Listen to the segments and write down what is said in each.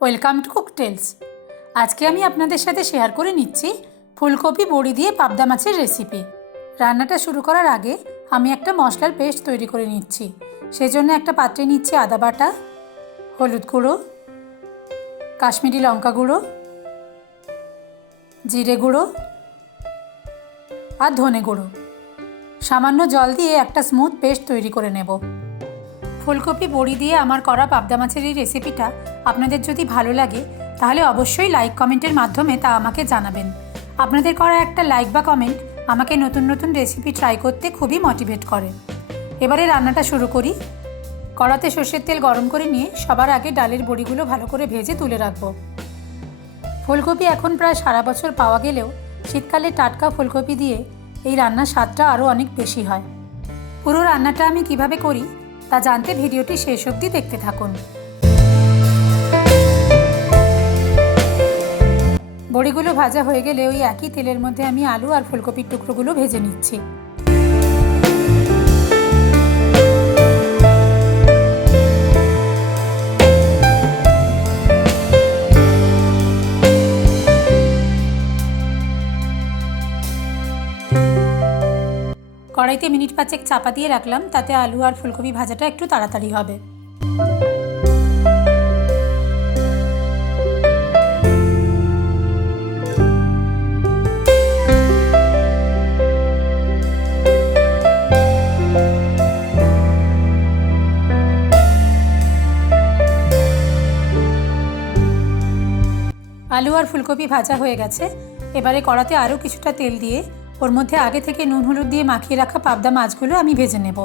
Welcome to কুকটেলস। আজকে আমি আপনাদের সাথে শেয়ার করে নিচ্ছি ফুলকপি বড়ি দিয়ে পাবদা মাছের রেসিপি। রান্নাটা শুরু করার আগে আমি একটা মশলার পেস্ট তৈরি করে নিচ্ছি। সেজন্য একটা পাত্রে নিচ্ছি আদা বাটা, হলুদ গুঁড়ো, কাশ্মীরি লঙ্কা গুঁড়ো, জিরে গুঁড়ো আর ধনে গুঁড়ো। সামান্য জল দিয়ে একটা স্মুথ পেস্ট তৈরি করে নেব। ফুলকপি বড়ি দিয়ে আমার করা পাবদা মাছের এই রেসিপিটা আপনাদের যদি ভালো লাগে তাহলে অবশ্যই লাইক কমেন্টের মাধ্যমে তা আমাকে জানাবেন। আপনাদের করা একটা লাইক বা কমেন্ট আমাকে নতুন নতুন রেসিপি ট্রাই করতে খুবই মোটিভেট করে। এবারে রান্নাটা শুরু করি। কড়াতে সর্ষের তেল গরম করে নিয়ে সবার আগে ডালের বড়িগুলো ভালো করে ভেজে তুলে রাখবো। ফুলকপি এখন প্রায় সারা বছর পাওয়া গেলেও শীতকালে টাটকা ফুলকপি দিয়ে এই রান্নার স্বাদটা আরও অনেক বেশি হয়। পুরো রান্নাটা আমি কিভাবে করি তা জানতে ভিডিওটি শেষ অবধি দেখতে থাকুন। বড়িগুলো ভাজা হয়ে গেলে ওই একই তেলের মধ্যে আমি আলু আর ফুলকপির টুকরোগুলো ভেজে নিচ্ছি। কড়াইতে মিনিট 5 চাপা দিয়ে রাখলাম, তাতে আলু আর ফুলকপি ভাজাটা একটু তাড়াতাড়ি হবে। আলু আর ফুলকপি ভাজা হয়ে গেছে। এবারে কড়াতে আরও কিছুটা তেল দিয়ে ওর মধ্যে আগে থেকে নুন হলুদ দিয়ে মাখিয়ে রাখা পাবদা মাছগুলো আমি ভেজে নেব।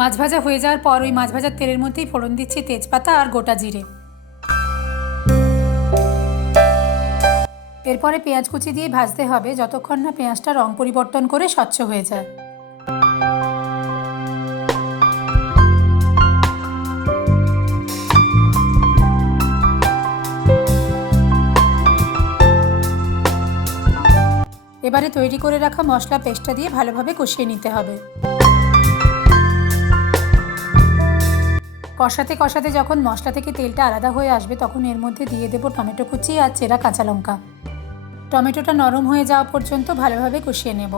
মাছ ভাজা হয়ে যাওয়ার পর ওই মাছ ভাজার তেলের মধ্যেই ফোড়ন দিচ্ছি তেজপাতা আর গোটা জিরে। এরপরে পেঁয়াজ কুচি দিয়ে ভাজতে হবে যতক্ষণ না পেঁয়াজটা রং পরিবর্তন করে স্বচ্ছ হয়ে যায়। এবারে তৈরি করে রাখা মশলা পেস্টটা দিয়ে ভালোভাবে কষিয়ে নিতে হবে। কষাতে কষাতে যখন মশলা থেকে তেলটা আলাদা হয়ে আসবে তখন এর মধ্যে দিয়ে দেবো টমেটো কুচি আর চেরা কাঁচা লঙ্কা। টমেটোটা নরম হয়ে যাওয়া পর্যন্ত ভালোভাবে কষিয়ে নেব।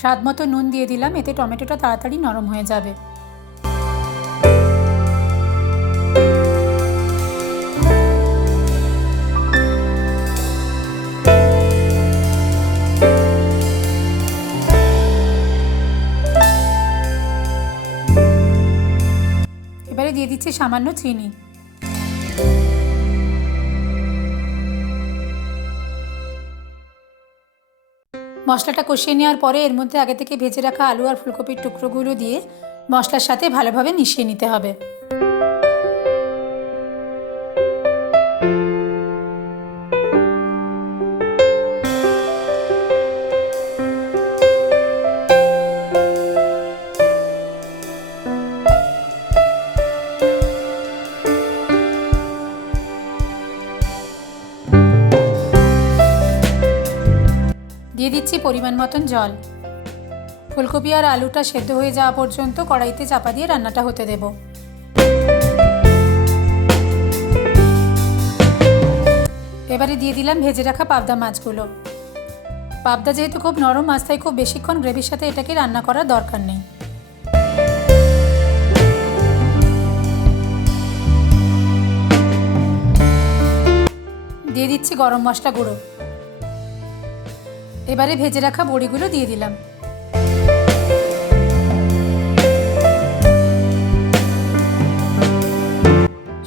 স্বাদ মতো নুন দিয়ে দিলাম, এতে টমেটোটা তাড়াতাড়ি নরম হয়ে যাবে। এবারে দিয়ে দিচ্ছি সামান্য চিনি। মশলাটা কষিয়ে নেওয়ার পরে এর মধ্যে আগে থেকে ভেজে রাখা আলু আর ফুলকপির টুকরোগুলো দিয়ে মশলার সাথে ভালোভাবে মিশিয়ে নিতে হবে। দিয়ে দিচ্ছি পরিমাণ মতন জল। ফুলকপি আর আলুটা সেদ্ধ হয়ে যাওয়া পর্যন্ত কড়াইতে চাপা দিয়ে রান্নাটা হতে দেব। এবারে দিয়ে দিলাম ভেজে রাখা পাবদা মাছগুলো। পাবদা যেহেতু খুব নরম মাছ তাই খুব বেশিক্ষণ গ্রেভির সাথে এটাকে রান্না করার দরকার নেই। দিয়ে দিচ্ছি গরম মশলা গুঁড়ো। এবারে ভেজে রাখা বড়িগুলো দিয়ে দিলাম।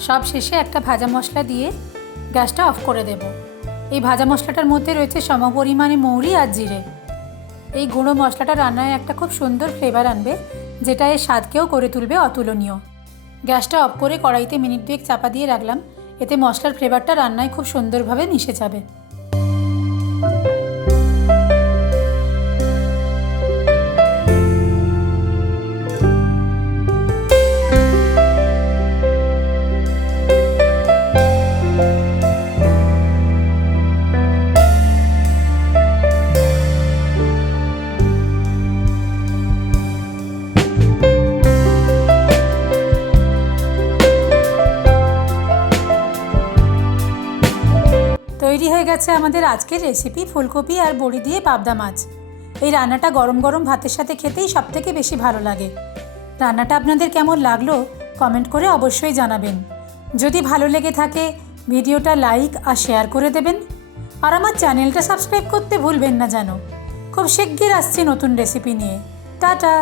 সব শেষে একটা ভাজা মশলা দিয়ে গ্যাসটা অফ করে দেব। এই ভাজা মশলাটার মধ্যে রয়েছে সমপরিমাণে মৌরি আর জিরে। এই গুঁড়ো মশলাটা রান্নায় একটা খুব সুন্দর ফ্লেভার আনবে, যেটা এর স্বাদকেও করে তুলবে অতুলনীয়। গ্যাসটা অফ করে কড়াইতে মিনিট 2 চাপা দিয়ে রাখলাম, এতে মশলার ফ্লেভারটা রান্নায় খুব সুন্দরভাবে মিশে যাবে। তৈরি হয়ে গেছে আমাদের আজকের রেসিপি ফুলকপি আর বড়ি দিয়ে পাবদা মাছ। এই রান্নাটা গরম গরম ভাতের সাথে খেতেই সবথেকে বেশি ভালো লাগে। রান্নাটা আপনাদের কেমন লাগলো কমেন্ট করে অবশ্যই জানাবেন। যদি ভালো লেগে থাকে ভিডিওটা লাইক আর শেয়ার করে দেবেন, আর আমার চ্যানেলটা সাবস্ক্রাইব করতে ভুলবেন না যেন। খুব শিগগির আসছি নতুন রেসিপি নিয়ে। টাটা।